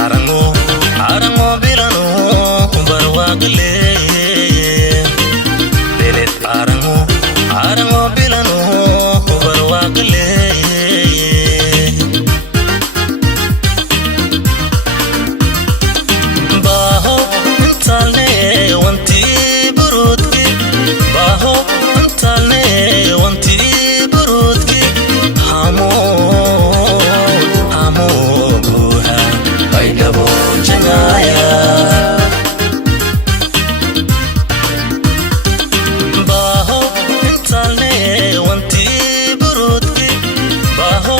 arango bilano barwaqle belet arango bilano barwaqle baho talne wanti burudki baho talne wanti burudki hamo buha ay gabo janaya baho talne wanti burudki baho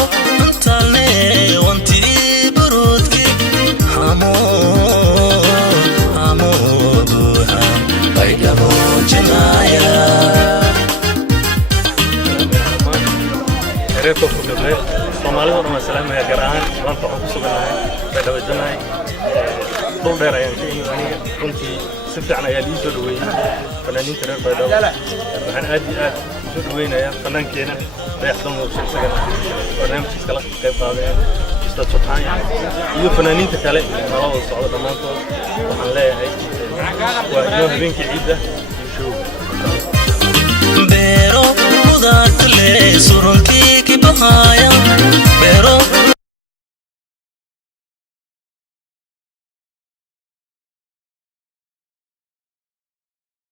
talne wanti burudki hamo buha ay gabo janaya reerka ku dhabe Soomaalidu ma salaamaya garaan maanta waxaan ku suganahay badhaw janaay dhul dheer ayaan ka aniga runtii si fiican ayaa lii soo dhaweeyay fanaaniinta reer badhaw waxaan aad iyo aad soo dhaweynayaa fanaankeena Dayaxdan Muuse isagana barnaamijkiisa kala qayb qaadeen Ustaad Subhaan iyo fanaaniinta kale nalada socda dhammaantood waxaan leeyahay waa inoo habeenkii ciidda iyo show beero mudaartale suruntii kibahaya